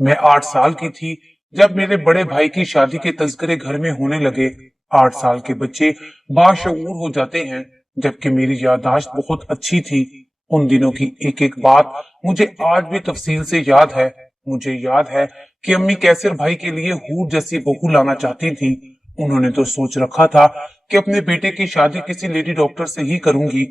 मैं 8 साल की थी जब मेरे बड़े भाई की शादी के तज़किरे घर में होने लगे। 8 साल के बच्चे बाशऊर हो जाते हैं, जबकि मेरी याददाश्त बहुत अच्छी थी। उन दिनों की एक एक बात मुझे आज भी तफसील से याद है। मुझे याद है कि अम्मी कैसर भाई के लिए हूर जैसी बहू लाना चाहती थी। उन्होंने तो सोच रखा था कि अपने बेटे की शादी किसी लेडी डॉक्टर से ही करूंगी।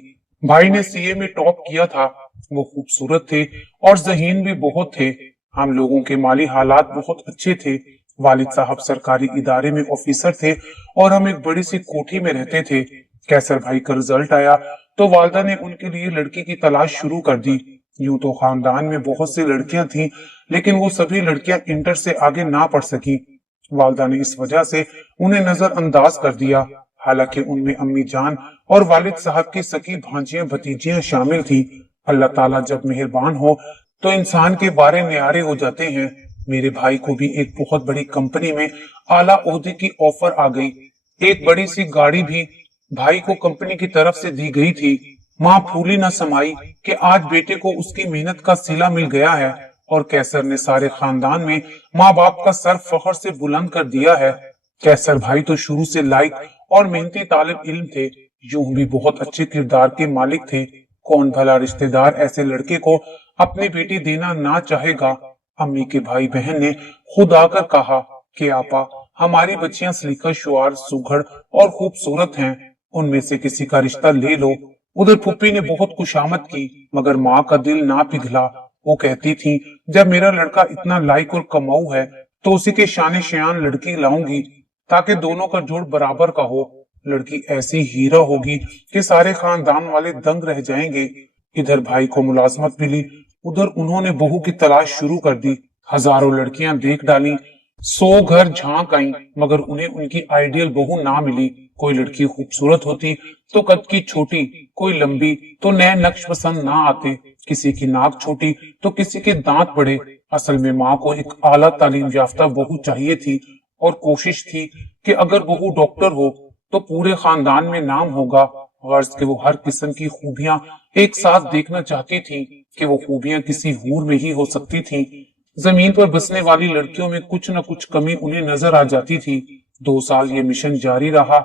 भाई ने सीए में टॉप किया था। वो खूबसूरत थे और ज़हीन भी बहुत थे। हम लोगों के माली हालात बहुत अच्छे थे। वालिद साहब सरकारी इदारे में ऑफिसर थे और हम एक बड़ी सी कोठी में रहते थे। कैसर भाई का रिजल्ट आया तो वालदा ने उनके लिए लड़की की तलाश शुरू कर दी। यूं तो खानदान में बहुत सी लड़कियां थीं, लेकिन वो सभी लड़कियां इंटर से आगे ना पढ़ सकी। वालदा ने इस वजह से उन्हें नजरअंदाज कर दिया। हालांकि उनमें अम्मी जान और वालिद साहब की सकी भांजियां भतीजियां शामिल थी। अल्लाह ताला जब मेहरबान हो तो इंसान के बारे न्यारे हो जाते हैं। मेरे भाई को भी एक बहुत बड़ी कंपनी में आला ओहदे की ऑफर आ गई। एक बड़ी सी गाड़ी भी भाई को कंपनी की तरफ से दी गई थी। माँ फूली न समाई कि आज बेटे को उसकी मेहनत का सिला मिल गया है, और कैसर ने सारे खानदान में माँ बाप का सर फखर से बुलंद कर दिया है। कैसर भाई तो शुरू से लायक और मेहनती तालिब इल्म थे। यूं भी बहुत अच्छे किरदार के मालिक थे। कौन भला रिश्तेदार ऐसे लड़के को अपनी बेटी देना ना चाहेगा। अम्मी के भाई बहन ने खुद आकर कहा कि आपा, हमारी बच्चियां सलीका शुआर सुघड़ और खूबसूरत हैं, उनमें से किसी का रिश्ता ले लो। उधर फुप्पी ने बहुत खुशामद की, मगर माँ का दिल ना पिघला। वो कहती थी, जब मेरा लड़का इतना लायक और कमाऊ है तो उसी के शान शयान लड़की लाऊंगी, ताकि दोनों का जोड़ बराबर का हो। लड़की ऐसी हीरा होगी कि सारे खानदान वाले दंग रह जाएंगे। इधर भाई को मुलाजमत मिली, उधर उन्होंने बहू की तलाश शुरू कर दी। हजारों लड़कियां देख डाली, 100 घर झांक आई, मगर उन्हें उनकी आइडियल बहू ना मिली। कोई लड़की खूबसूरत होती तो कद की छोटी, कोई लंबी तो नए नक्श पसंद ना आते, किसी की नाक छोटी तो किसी के दांत बड़े। असल में माँ को एक आला तालीम याफ्ता बहू चाहिए थी, और कोशिश थी कि अगर बहू डॉक्टर हो तो पूरे खानदान में नाम होगा। गर्ज के वो हर किस्म की खूबियां एक साथ देखना चाहती थी कि वो खूबियां किसी हूर में ही हो सकती थी। जमीन पर बसने वाली लड़कियों में कुछ न कुछ कमी उन्हें नजर आ जाती थी। 2 साल ये मिशन जारी रहा।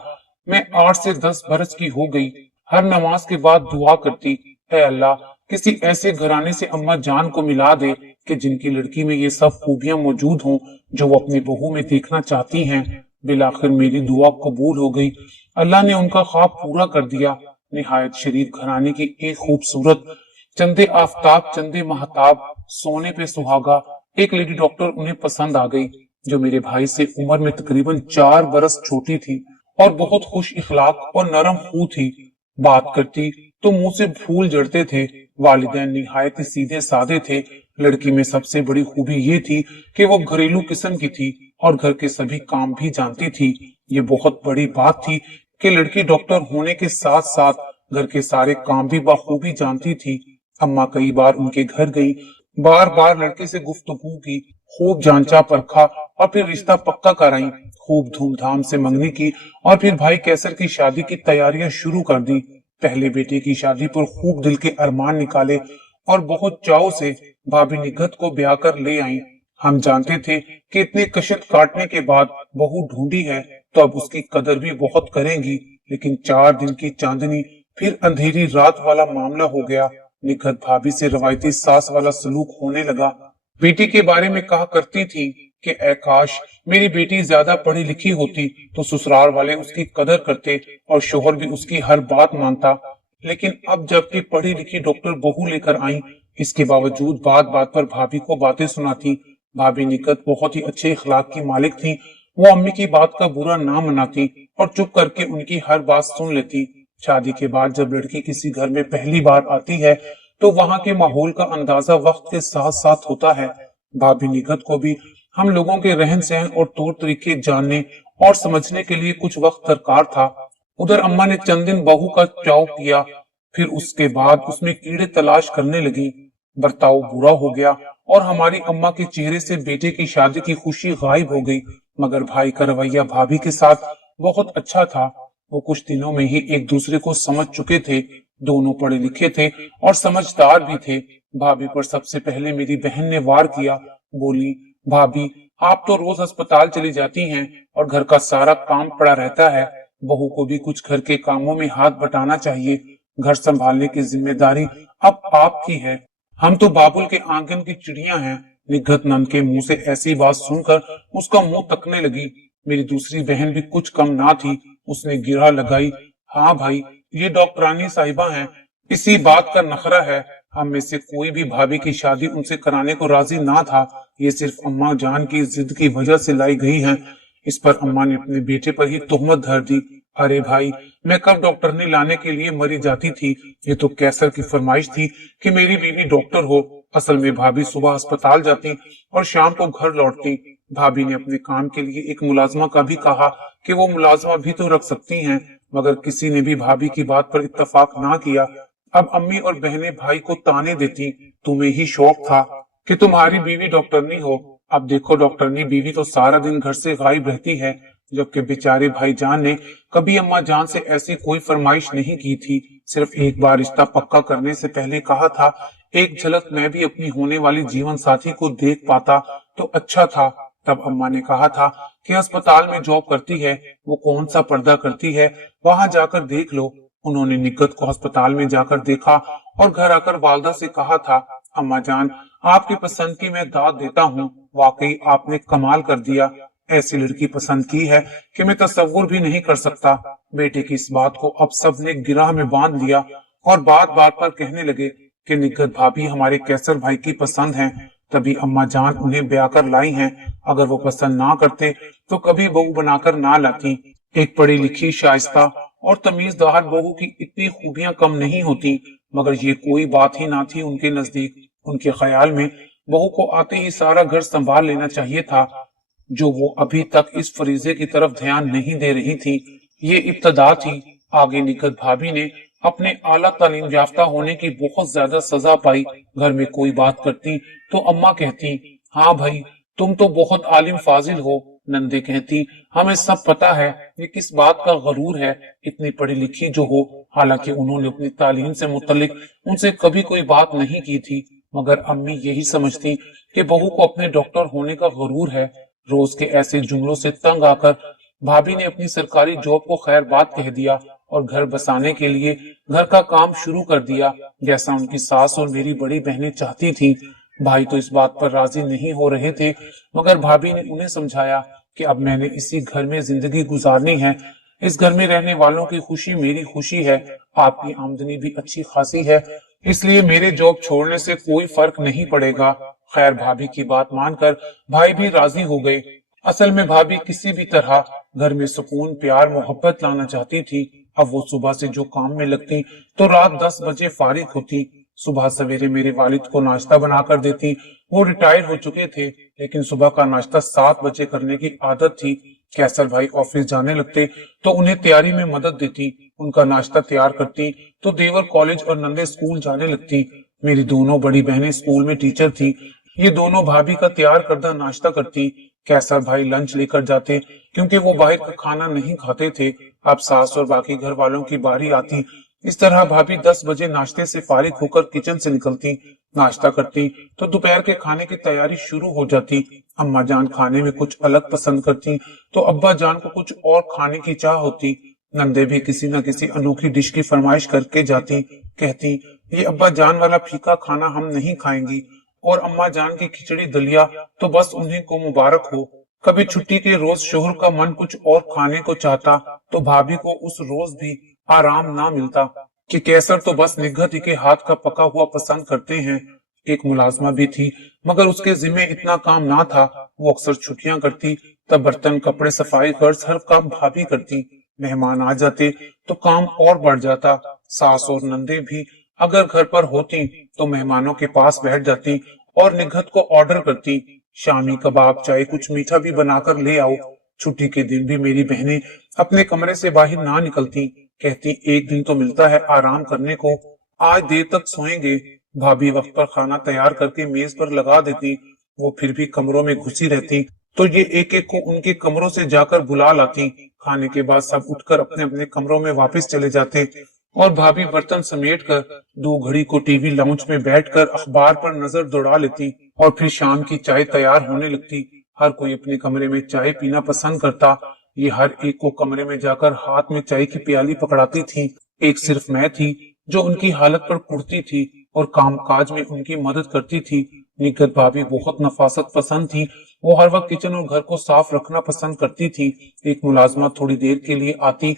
मैं 8 से 10 बरस की हो गई। हर नमाज के बाद दुआ करती, है अल्लाह, किसी ऐसे घराने से अम्मा जान को मिला दे कि जिनकी लड़की में ये सब खूबियां मौजूद हों जो वो अपनी बहू में देखना चाहती हैं। बिलाखिर मेरी दुआ कबूल हो गई। अल्लाह ने उनका ख्वाब पूरा कर दिया। निहायत शरीफ घराने की एक खूबसूरत, चंदे आफताब चंदे महताब, सोने पे सुहागा एक लेडी डॉक्टर उन्हें पसंद आ गई, जो मेरे भाई से उम्र में तकरीबन 4 बरस छोटी थी और बहुत खुश इखलाक और नरम खू थी। बात करती तो मुंह से फूल जड़ते थे। वालिदैन निहायत ही सीधे साधे थे। लड़की में सबसे बड़ी खूबी ये थी कि वो घरेलू किस्म की थी और घर के सभी काम भी जानती थी। ये बहुत बड़ी बात थी कि लड़की डॉक्टर होने के साथ साथ घर के सारे काम भी बखूबी जानती थी। अम्मा कई बार उनके घर गई, बार बार लड़के से गुफ्तगू की, खूब जांचा परखा और फिर रिश्ता पक्का कराई। खूब धूमधाम से मंगनी की और फिर भाई कैसर की शादी की तैयारियां शुरू कर दी। पहले बेटे की शादी पर खूब दिल के अरमान निकाले और बहुत चाव से भाभी निगत को ब्याह कर ले आई। हम जानते थे कि इतनी कशिद काटने के बाद बहू ढूंढी है तो अब उसकी कदर भी बहुत करेंगी, लेकिन 4 दिन की चांदनी फिर अंधेरी रात वाला मामला हो गया। निगत भाभी से रवायती सास वाला सलूक होने लगा। बेटी के बारे में कहा करती थी कि ऐ काश मेरी बेटी ज्यादा पढ़ी लिखी होती तो ससुराल वाले उसकी कदर करते और शोहर भी उसकी हर बात मानता। लेकिन अब जबकि पढ़ी लिखी डॉक्टर बहू लेकर आई, इसके बावजूद बात बात पर भाभी को बातें सुनाती। भाभी निकट बहुत ही अच्छे इखलाक की मालिक थी। वो अम्मी की बात का बुरा ना मनाती और चुप करके उनकी हर बात सुन लेती। शादी के बाद जब लड़की किसी घर में पहली बार आती है तो वहां के माहौल का अंदाजा वक्त के साथ साथ होता है। भाभी निगत को भी हम लोगों के रहन सहन और तौर तरीके जानने और समझने के लिए कुछ वक्त दरकार था। उधर अम्मा ने चंद दिन बहू का चाव किया, फिर उसके बाद उसमें कीड़े तलाश करने लगी। बर्ताव बुरा हो गया और हमारी अम्मा के चेहरे से बेटे की शादी की खुशी गायब हो गई। मगर भाई का रवैया भाभी के साथ बहुत अच्छा था। वो कुछ दिनों में ही एक दूसरे को समझ चुके थे। दोनों पढ़े लिखे थे और समझदार भी थे। भाभी पर सबसे पहले मेरी बहन ने वार किया। बोली, भाभी, आप तो रोज अस्पताल चली जाती हैं और घर का सारा काम पड़ा रहता है। बहू को भी कुछ घर के कामों में हाथ बटाना चाहिए। घर संभालने की जिम्मेदारी अब आपकी है। हम तो बाबुल के आंगन की चिड़िया हैं। निघत नंद के मुंह से ऐसी बात सुनकर उसका मुंह तकने लगी। मेरी दूसरी बहन भी कुछ कम ना थी। उसने गिरा लगाई, हाँ भाई, ये डॉक्टरानी साहिबा हैं, इसी बात का नखरा है। हम में से कोई भी भाभी की शादी उनसे कराने को राजी ना था। ये सिर्फ अम्मा जान की जिद की वजह से लाई गई है। इस पर अम्मा ने अपने बेटे पर ही तोहमत धर दी। अरे भाई, मैं कब डॉक्टर ने लाने के लिए मरी जाती थी। ये तो कैसर की फरमाइश थी कि मेरी बीवी डॉक्टर हो। असल में भाभी सुबह अस्पताल जाती और शाम को घर लौटती। भाभी ने अपने काम के लिए एक मुलाजमा का भी कहा कि वो मुलाजमा भी तो रख सकती हैं, मगर किसी ने भी भाभी की बात पर इत्तेफाक ना किया। अब अम्मी और बहनें भाई को ताने देती, तुम्हें ही शौक था कि तुम्हारी बीवी डॉक्टरनी हो। अब देखो, डॉक्टरनी बीवी तो सारा दिन घर से गायब रहती है। जबकि बेचारे भाईजान ने कभी अम्मा जान से ऐसी कोई फरमाइश नहीं की थी। सिर्फ एक बार रिश्ता पक्का करने से पहले कहा था, एक झलक मैं भी अपनी होने वाली जीवन साथी को देख पाता तो अच्छा था। तब अम्मा ने कहा था कि अस्पताल में जॉब करती है, वो कौन सा पर्दा करती है, वहां जाकर देख लो। उन्होंने निगत को अस्पताल में जाकर देखा और घर आकर वालदा से कहा था, अम्मा जान, आपकी पसंद की मैं दाद देता हूँ। वाकई आपने कमाल कर दिया। ऐसी लड़की पसंद की है कि मैं तस्वुर भी नहीं कर सकता। बेटे की इस बात को अब सबने गिरह में बांध लिया और बात बात पर कहने लगे कि निगत भाभी हमारे कैसर भाई की पसंद है, तभी अम्मा जान उन्हें ब्याह कर लाई हैं। अगर वो पसंद ना करते तो कभी बहू बनाकर ना लाती। एक पढ़ी लिखी, शाइस्ता और तमीजदार बहू की इतनी खूबियां कम नहीं होती, मगर ये कोई बात ही ना थी उनके नजदीक। उनके ख्याल में बहू को आते ही सारा घर संभाल लेना चाहिए था, जो वो अभी तक इस फरीजे की तरफ ध्यान नहीं दे रही थी। ये इब्तदा थी। आगे निकट भाभी ने अपने आला तालीम याफ्ता होने की बहुत ज्यादा सजा पाई। घर में कोई बात करती तो अम्मा कहती, हाँ भाई, तुम तो बहुत आलिम फाजिल हो। नंदे कहती, हमें सब पता है, ये किस बात का गरूर है, इतनी पढ़ी लिखी जो हो। हालांकि उन्होंने अपनी तालीम से मुतल्लिक उनसे कभी कोई बात नहीं की थी, मगर अम्मी यही समझती कि बहू को अपने डॉक्टर होने का गरूर है। रोज के ऐसे जुमलों से तंग आकर भाभी ने अपनी सरकारी जॉब को खैर बात कह दिया और घर बसाने के लिए घर का काम शुरू कर दिया, जैसा उनकी सास और मेरी बड़ी बहनें चाहती थी। भाई तो इस बात पर राजी नहीं हो रहे थे, मगर भाभी ने उन्हें समझाया कि अब मैंने इसी घर में जिंदगी गुजारनी है। इस घर में रहने वालों की खुशी मेरी खुशी है। आपकी आमदनी भी अच्छी खासी है, इसलिए मेरे जॉब छोड़ने से कोई फर्क नहीं पड़ेगा। खैर, भाभी की बात मानकर भाई भी राजी हो गए। असल में भाभी किसी भी तरह घर में सुकून, प्यार, मोहब्बत लाना चाहती थी। अब वो सुबह से जो काम में लगती तो रात 10 बजे फारिग होती। सुबह सवेरे मेरे वालिद को नाश्ता बनाकर देती। वो रिटायर हो चुके थे, लेकिन सुबह का नाश्ता 7 बजे करने की आदत थी। कैसर भाई ऑफिस जाने लगते तो उन्हें तैयारी में मदद देती, उनका नाश्ता तैयार करती तो देवर कॉलेज और नंदे स्कूल जाने लगती। मेरी दोनों बड़ी बहनें स्कूल में टीचर थी। ये दोनों भाभी का तैयार करदा नाश्ता करती। कैसर भाई लंच लेकर जाते, क्योंकि वो बाहर का खाना नहीं खाते थे। अब सास और बाकी घर वालों की बारी आती। इस तरह भाभी 10 बजे नाश्ते से फारिग होकर किचन से निकलती, नाश्ता करती तो दोपहर के खाने की तैयारी शुरू हो जाती। अम्मा जान खाने में कुछ अलग पसंद करती तो अब्बा जान को कुछ और खाने की चाह होती। नंदे भी किसी न किसी अनोखी डिश की फरमाइश करके जाती। कहती, ये अब्बा जान वाला फीका खाना हम नहीं खाएंगी, और अम्मा जान की खिचड़ी दलिया तो बस उन्हें को मुबारक हो। कभी छुट्टी के रोज शोहर का मन कुछ और खाने को चाहता तो भाभी को उस रोज भी आराम ना मिलता कि कैसर तो बस निगहत ही के हाथ का पका हुआ पसंद करते हैं। एक मुलाजमा भी थी, मगर उसके जिम्मे इतना काम ना था। वो अक्सर छुट्टियां करती, तब बर्तन, कपड़े, सफाई, गर्ज हर काम भाभी करती। मेहमान आ जाते तो काम और बढ़ जाता। सास और नंदे भी अगर घर पर होती तो मेहमानों के पास बैठ जाती और निगहत को ऑर्डर करती, शामी कबाब, चाय, कुछ मीठा भी बनाकर ले आओ। छुट्टी के दिन भी मेरी बहनें अपने कमरे से बाहर ना निकलती। कहती, एक दिन तो मिलता है आराम करने को, आज देर तक सोएंगे। भाभी वक्त पर खाना तैयार करके मेज पर लगा देती। वो फिर भी कमरों में घुसी रहती तो ये एक एक को उनके कमरों से जाकर बुला लाती। खाने के बाद सब उठकर अपने अपने कमरों में वापस चले जाते और भाभी बर्तन समेट कर 2 घड़ी को टीवी लाउंज में बैठकर अखबार पर नजर दौड़ा लेती। और फिर शाम की चाय तैयार होने लगती। हर कोई अपने कमरे में चाय पीना पसंद करता। ये हर एक को कमरे में जाकर हाथ में चाय की प्याली पकड़ाती थी। एक सिर्फ मैं थी जो उनकी हालत पर कुढ़ती थी और कामकाज में उनकी मदद करती थी। निकट भाभी बहुत नफासत पसंद थी। वो हर वक्त किचन और घर को साफ रखना पसंद करती थी। एक मुलाजमा थोड़ी देर के लिए आती,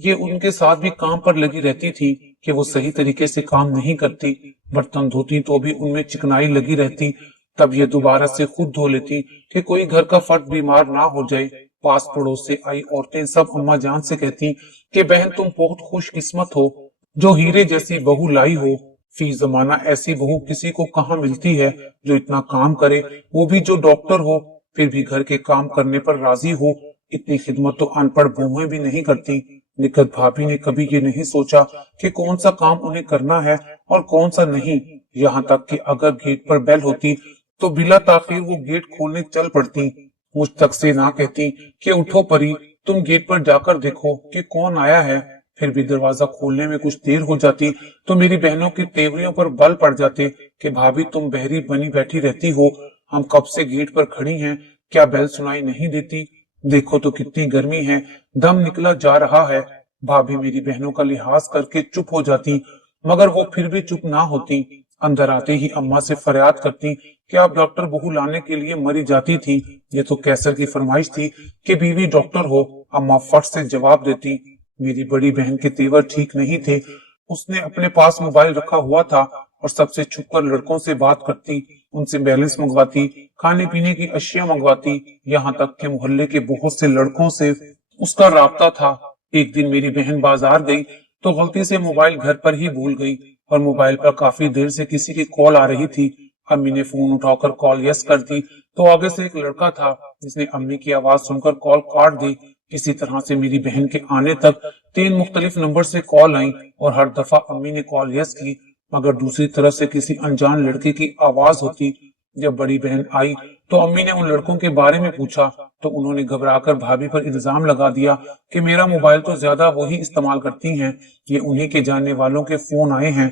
ये उनके साथ भी काम पर लगी रहती थी कि वो सही तरीके से काम नहीं करती। बर्तन धोती तो भी उनमें चिकनाई लगी रहती। तब ये दोबारा से खुद धो लेती कि कोई घर का फर्द बीमार ना हो जाए। पास पड़ोस से आई औरतें सब अम्मा जान से कहती कि बहन तुम बहुत खुशकिस्मत हो जो हीरे जैसी बहू लाई हो। फी जमाना ऐसी बहू किसी को कहाँ मिलती है जो इतना काम करे, वो भी जो डॉक्टर हो, फिर भी घर के काम करने पर राजी हो। इतनी खिदमत तो अनपढ़ बहुएं भी नहीं करती। निकट भाभी ने कभी ये नहीं सोचा कि कौन सा काम उन्हें करना है और कौन सा नहीं। यहाँ तक कि अगर गेट पर बेल होती तो बिला ताखिर वो गेट खोलने चल पड़ती। मुझ तक से ना कहती कि उठो परी, तुम गेट पर जाकर देखो कि कौन आया है। फिर भी दरवाजा खोलने में कुछ देर हो जाती तो मेरी बहनों की तेवरियों पर बल पड़ जाते कि भाभी तुम बहरी बनी बैठी रहती हो, हम कब से गेट पर खड़ी हैं, क्या बेल सुनाई नहीं देती? देखो तो कितनी गर्मी है, दम निकला जा रहा है। भाभी मेरी बहनों का लिहाज करके चुप हो जाती, मगर वो फिर भी चुप ना होती। अंदर आते ही अम्मा से फरियाद करती कि आप डॉक्टर बहू लाने के लिए मरी जाती थी, ये तो कैसर की फरमाइश थी कि बीवी डॉक्टर हो। अम्मा फट से जवाब देती। मेरी बड़ी बहन के तेवर ठीक नहीं थे। उसने अपने पास मोबाइल रखा हुआ था और सबसे छुपकर लड़कों से बात करती, उनसे बैलेंस मंगवाती, खाने पीने की अशिया मंगवाती, यहाँ तक कि मोहल्ले के बहुत से लड़कों से उसका राब्ता था। एक दिन मेरी बहन बाजार गई तो गलती से मोबाइल घर पर ही भूल गई और मोबाइल पर काफी देर से किसी की कॉल आ रही थी। अम्मी ने फोन उठाकर कॉल यस कर दी तो आगे से एक लड़का था जिसने अम्मी की आवाज सुनकर कॉल काट दी। इसी तरह से मेरी बहन के आने तक 3 मुख्तलिफ नंबर से कॉल आई और हर दफा अम्मी ने कॉल यस की, मगर दूसरी तरफ से किसी अनजान लड़के की आवाज होती। जब बड़ी बहन आई तो अम्मी ने उन लड़कों के बारे में पूछा तो उन्होंने घबराकर भाभी पर इल्जाम लगा दिया कि मेरा मोबाइल तो ज्यादा वही इस्तेमाल करती हैं, ये उन्हीं के जानने वालों के फोन आए हैं।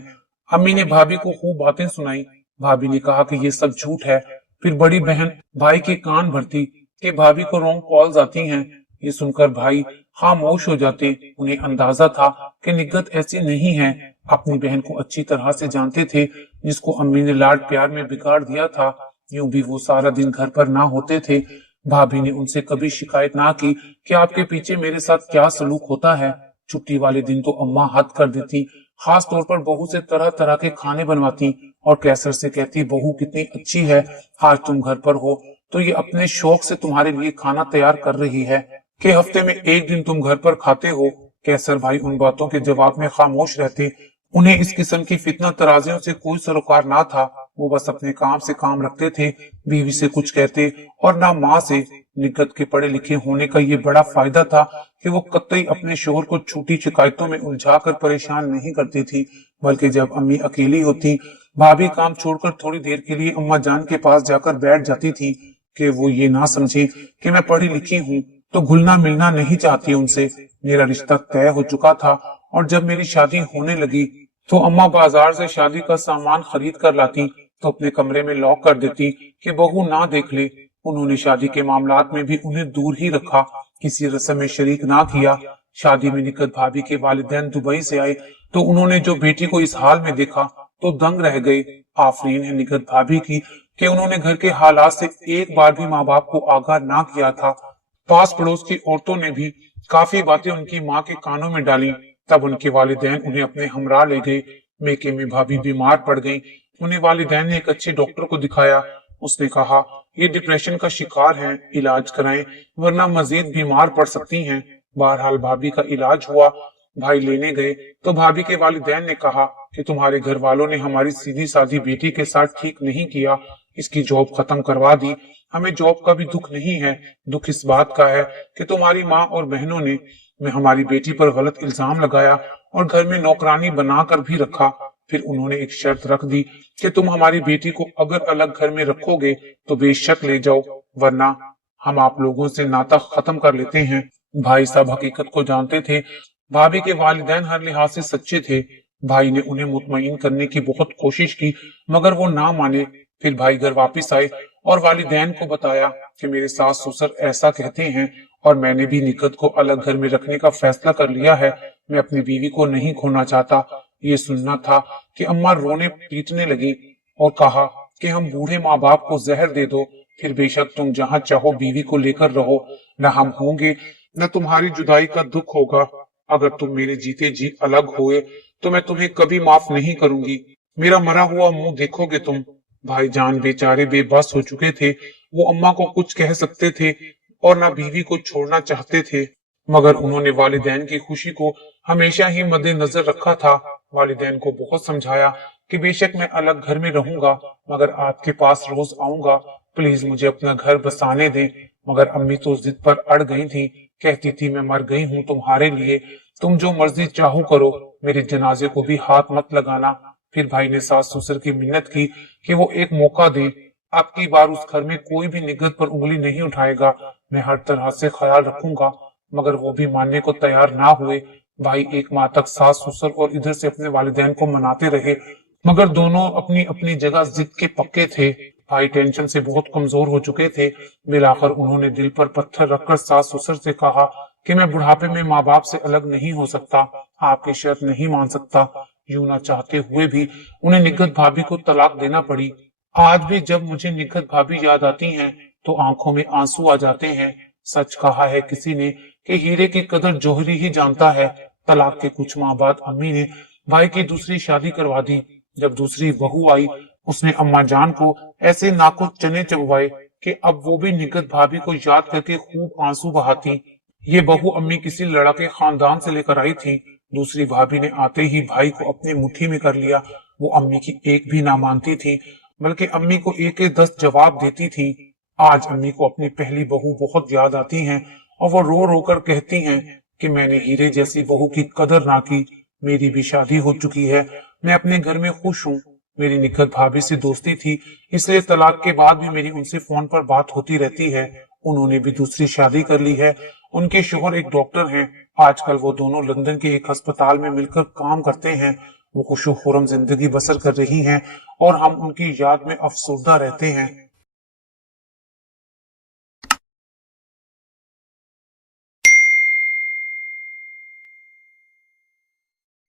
अम्मी ने भाभी को खूब बातें सुनाई। भाभी ने कहा कि ये सब झूठ है। फिर बड़ी बहन भाई के कान भरती कि भाभी को रॉन्ग कॉल्स आती हैं। ये सुनकर भाई खामोश हो जाते। उन्हें अंदाजा था कि निगत ऐसी नहीं है। अपनी बहन को अच्छी तरह से जानते थे, जिसको अम्मी ने लाड प्यार में बिगाड़ दिया था। यूं भी वो सारा दिन घर पर ना होते थे। भाभी ने उनसे कभी शिकायत ना की कि आपके पीछे मेरे साथ क्या सलूक होता है। छुट्टी वाले दिन तो अम्मा हद कर देती, खास तौर पर बहू से तरह तरह के खाने बनवाती और कैसर से कहती बहू कितनी अच्छी है, आज तुम घर पर हो तो ये अपने शौक से तुम्हारे लिए खाना तैयार कर रही है कि हफ्ते में एक दिन तुम घर पर खाते हो। कैसर भाई उन बातों के जवाब में खामोश रहते। उन्हें इस किस्म की फितना तराजियों से कोई सरोकार ना था। वो बस अपने काम से काम रखते थे, बीवी से कुछ कहते और ना माँ से। निगत के पढ़े लिखे होने का ये बड़ा फायदा था कि वो कतई अपने शोहर को छोटी शिकायतों में उलझाकर परेशान नहीं करती थी, बल्कि जब अम्मी अकेली होती, भाभी काम छोड़कर थोड़ी देर के लिए अम्मा जान के पास जाकर बैठ जाती थी कि वो ये ना समझे कि मैं पढ़ी लिखी हूँ तो घुलना मिलना नहीं चाहती उनसे। मेरा रिश्ता तय हो चुका था और जब मेरी शादी होने लगी तो अम्मा बाजार से शादी का सामान खरीद कर लाती तो अपने कमरे में लॉक कर देती कि बहू ना देख ले। उन्होंने शादी के मामलात में भी उन्हें दूर ही रखा, किसी रस्म में शरीक ना किया। शादी में निकट भाभी के वालिदैन दुबई से आए तो उन्होंने जो बेटी को इस हाल में देखा तो दंग रह गए। आफरीन है निकट भाभी की कि उन्होंने घर के हालात से एक बार भी माँ बाप को आगाह ना किया था। पास पड़ोस की औरतों ने भी काफी बातें उनकी माँ के कानों में डाली। तब उनके वालिदैन उन्हें अपने हमरा ले गए। मेके में भाभी बीमार पड़ गई। उन्हें वालिदैन ने एक अच्छे डॉक्टर को दिखाया। उसने कहा ये डिप्रेशन का शिकार है, इलाज कराएं वरना मजीद बीमार पड़ सकती हैं। बहरहाल भाभी का इलाज हुआ। भाई लेने गए तो भाभी के वालिदैन ने कहा कि तुम्हारे घर वालों ने हमारी सीधी सादी बेटी के साथ ठीक नहीं किया, इसकी जॉब खत्म करवा दी। हमें जॉब का भी दुख नहीं है, दुख इस बात का है कि तुम्हारी माँ और बहनों ने हमारी बेटी पर गलत इल्जाम लगाया और घर में नौकरानी बनाकर भी रखा। फिर उन्होंने एक शर्त रख दी कि तुम हमारी बेटी को अगर अलग घर में रखोगे तो बेशक ले जाओ, वरना हम आप लोगों से नाता खत्म कर लेते हैं। भाई साहब हकीकत को जानते थे। भाभी के वालिदैन हर लिहाज से सच्चे थे। भाई ने उन्हें मुतमईन करने की बहुत कोशिश की, मगर वो ना माने। फिर भाई घर वापस आए और वालिदैन को बताया कि मेरे सास ससुर ऐसा कहते हैं और मैंने भी निकत को अलग घर में रखने का फैसला कर लिया है। मैं अपनी बीवी को नहीं खोना चाहता। ये सुनना था कि अम्मा रोने पीटने लगी और कहा कि हम बूढ़े माँ बाप को जहर दे दो, फिर बेशक तुम जहाँ चाहो बीवी को लेकर रहो, न हम होंगे न तुम्हारी जुदाई का दुख होगा। अगर तुम मेरे जीते जी अलग हुए तो मैं तुम्हें कभी माफ नहीं करूंगी। मेरा मरा हुआ मुंह देखोगे तुम। भाईजान बेचारे बेबस हो चुके थे। वो अम्मा को कुछ कह सकते थे और ना बीवी को छोड़ना चाहते थे, मगर उन्होंने वालिदैन की खुशी को हमेशा ही मद्देनजर रखा था। वालिदैन को बहुत समझाया कि बेशक मैं अलग घर में रहूंगा, मगर आपके पास रोज आऊंगा, प्लीज मुझे अपना घर बसाने दें। मगर अम्मी तो जिद पर अड़ गई थी, कहती थी मैं मर गई हूँ तुम्हारे लिए, तुम जो मर्जी चाहो करो, मेरे जनाजे को भी हाथ मत लगाना। फिर भाई ने सास ससुर की मिन्नत की कि वो एक मौका दे, अब की बार उस घर में कोई भी निगत पर उंगली नहीं उठाएगा, मैं हर तरह से ख्याल रखूंगा। मगर वो भी मानने को तैयार ना हुए। भाई एक माह तक सास ससुर और इधर से अपने वालिदैन को मनाते रहे, मगर दोनों अपनी अपनी जगह जिद के पक्के थे। भाई टेंशन से बहुत कमजोर हो चुके थे। मिलाकर उन्होंने दिल पर पत्थर रखकर सास ससुर से कहा कि मैं बुढ़ापे में माँ बाप से अलग नहीं हो सकता, आपकी शर्त नहीं मान सकता। यूं ना चाहते हुए भी उन्हें निगत भाभी को तलाक देना पड़ी। आज भी जब मुझे निगत भाभी याद आती हैं तो आंखों में आंसू आ जाते हैं। सच कहा है किसी ने कि हीरे की कदर जौहरी ही जानता है। तलाक के कुछ माह बाद अम्मी ने भाई की दूसरी शादी करवा दी। जब दूसरी बहू आई, उसने अम्मा जान को ऐसे नाको चने चबवाए कि अब वो भी निगत भाभी को याद करके खूब आंसू बहाती। ये बहू अम्मी किसी लड़के खानदान से लेकर आई थी। दूसरी भाभी ने आते ही भाई को अपनी मुट्ठी में कर लिया। वो अम्मी की एक भी ना मानती थी, बल्कि अम्मी को एक 10 जवाब देती थी। आज अम्मी को अपनी पहली बहू बहुत याद आती हैं और वो रो रो कर कहती हैं कि मैंने हीरे जैसी बहू की कदर ना की। मेरी भी शादी हो चुकी है, मैं अपने घर में खुश हूँ। मेरी निखत भाभी से दोस्ती थी, इसलिए तलाक के बाद भी मेरी उनसे फोन पर बात होती रहती है। उन्होंने भी दूसरी शादी कर ली है। उनके शोहर एक डॉक्टर हैं। आजकल वो दोनों लंदन के एक अस्पताल में मिलकर काम करते हैं। वो खुशो खुरम जिंदगी बसर कर रही हैं और हम उनकी याद में अफसुर्दा रहते हैं।